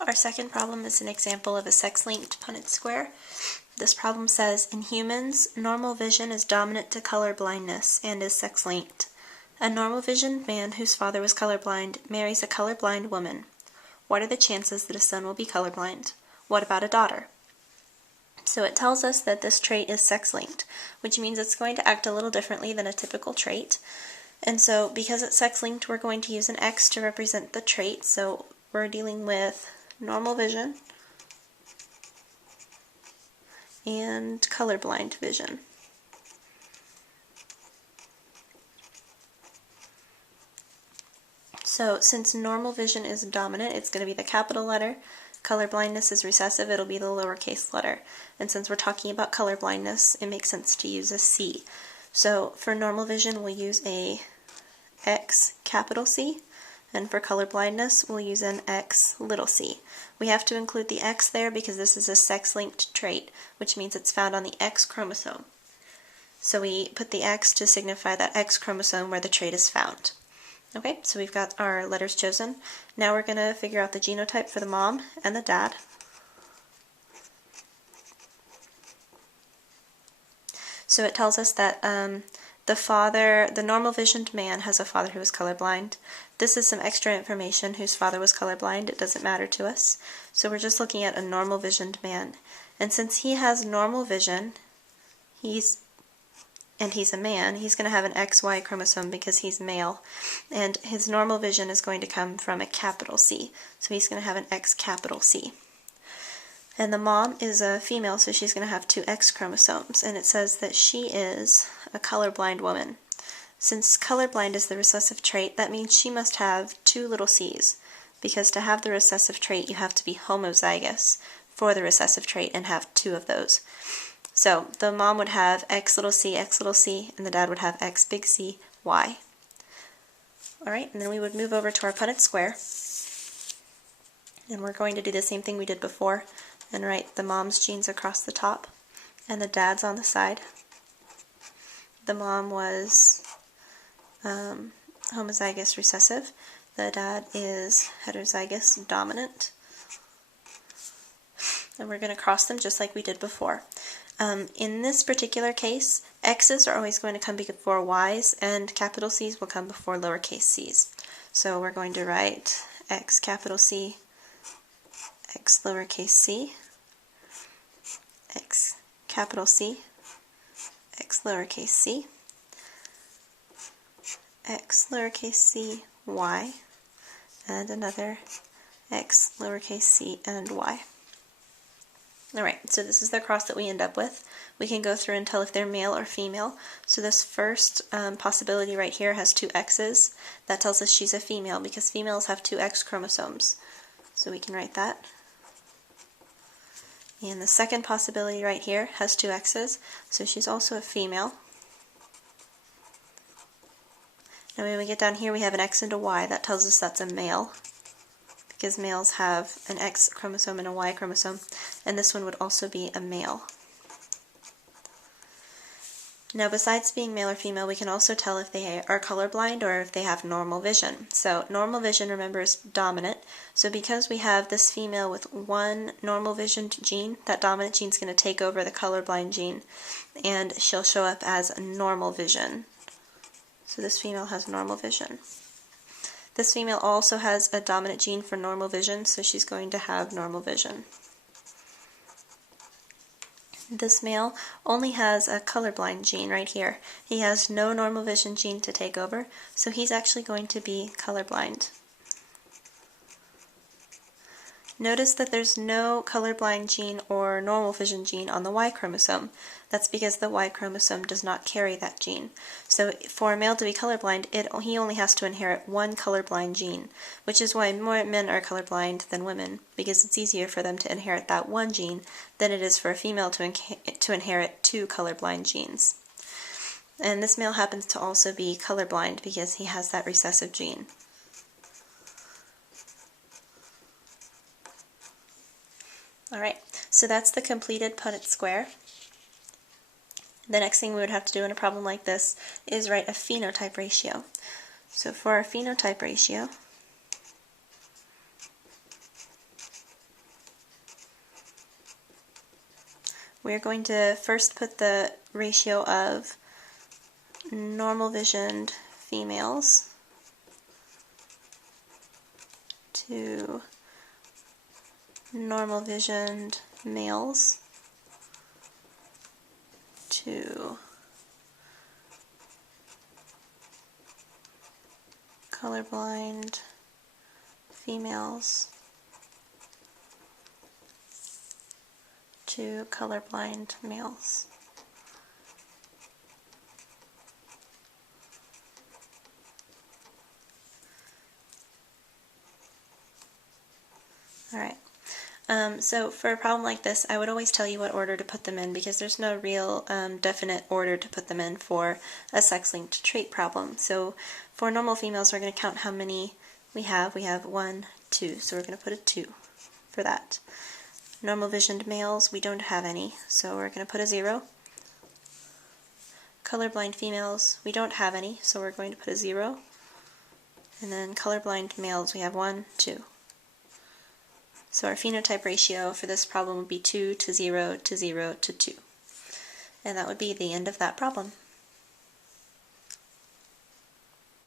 Our second problem is an example of a sex-linked Punnett square. This problem says, in humans, normal vision is dominant to color blindness and is sex-linked. A normal visioned man whose father was colorblind marries a colorblind woman. What are the chances that a son will be colorblind? What about a daughter? So it tells us that this trait is sex-linked, which means it's going to act a little differently than a typical trait. And so because it's sex-linked, we're going to use an X to represent the trait. So we're dealing with normal vision and colorblind vision. So since normal vision is dominant, it's going to be the capital letter. Colorblindness is recessive, it'll be the lowercase letter. And since we're talking about colorblindness, it makes sense to use a C. So for normal vision, we'll use a X capital C. And for colorblindness, we'll use an X little c. We have to include the X there because this is a sex-linked trait, which means it's found on the X chromosome. So we put the X to signify that X chromosome where the trait is found. Okay, so we've got our letters chosen. Now we're going to figure out the genotype for the mom and the dad. So it tells us that the normal visioned man has a father who was colorblind. This is some extra information whose father was colorblind. It doesn't matter to us. So we're just looking at a normal visioned man. And since he has normal vision, he's a man, he's going to have an XY chromosome because he's male. And his normal vision is going to come from a capital C. So he's going to have an X capital C. And the mom is a female, so she's going to have two X chromosomes. And it says that she is a colorblind woman. Since colorblind is the recessive trait, that means she must have two little c's. Because to have the recessive trait, you have to be homozygous for the recessive trait and have two of those. So the mom would have X little c, and the dad would have X big C, Y. Alright, and then we would move over to our Punnett square. And we're going to do the same thing we did before and write the mom's genes across the top and the dad's on the side. The mom was homozygous recessive. The dad is heterozygous dominant. And we're going to cross them just like we did before. In this particular case, X's are always going to come before Y's, and capital C's will come before lowercase c's. So we're going to write X capital C, X lowercase c, X capital C, X lowercase c, X lowercase c, Y, and another X lowercase c and Y. Alright, so this is the cross that we end up with. We can go through and tell if they're male or female. So this first possibility right here has two X's. That tells us she's a female because females have two X chromosomes. So we can write that. And the second possibility right here has two X's, so she's also a female. Now when we get down here we have an X and a Y. That tells us that's a male, because males have an X chromosome and a Y chromosome, and this one would also be a male. Now besides being male or female, we can also tell if they are colorblind or if they have normal vision. So normal vision, remember, is dominant. So because we have this female with one normal visioned gene, that dominant gene is going to take over the colorblind gene, and she'll show up as normal vision. So this female has normal vision. This female also has a dominant gene for normal vision, so she's going to have normal vision. This male only has a colorblind gene right here. He has no normal vision gene to take over, so he's actually going to be colorblind. Notice that there's no colorblind gene or normal vision gene on the Y chromosome. That's because the Y chromosome does not carry that gene. So for a male to be colorblind, he only has to inherit one colorblind gene, which is why more men are colorblind than women, because it's easier for them to inherit that one gene than it is for a female to inherit two colorblind genes. And this male happens to also be colorblind because he has that recessive gene. Alright, so that's the completed Punnett square. The next thing we would have to do in a problem like this is write a phenotype ratio. So for our phenotype ratio, we're going to first put the ratio of normal visioned females to normal visioned males to colorblind females to colorblind males. Alright, so for a problem like this, I would always tell you what order to put them in because there's no real definite order to put them in for a sex-linked trait problem. So for normal females, we're going to count how many we have. We have 1, 2, so we're going to put a 2 for that. Normal visioned males, we don't have any, so we're going to put a 0. Colorblind females, we don't have any, so we're going to put a 0. And then colorblind males, we have 1, 2. So our phenotype ratio for this problem would be 2 to 0 to 0 to 2. And that would be the end of that problem.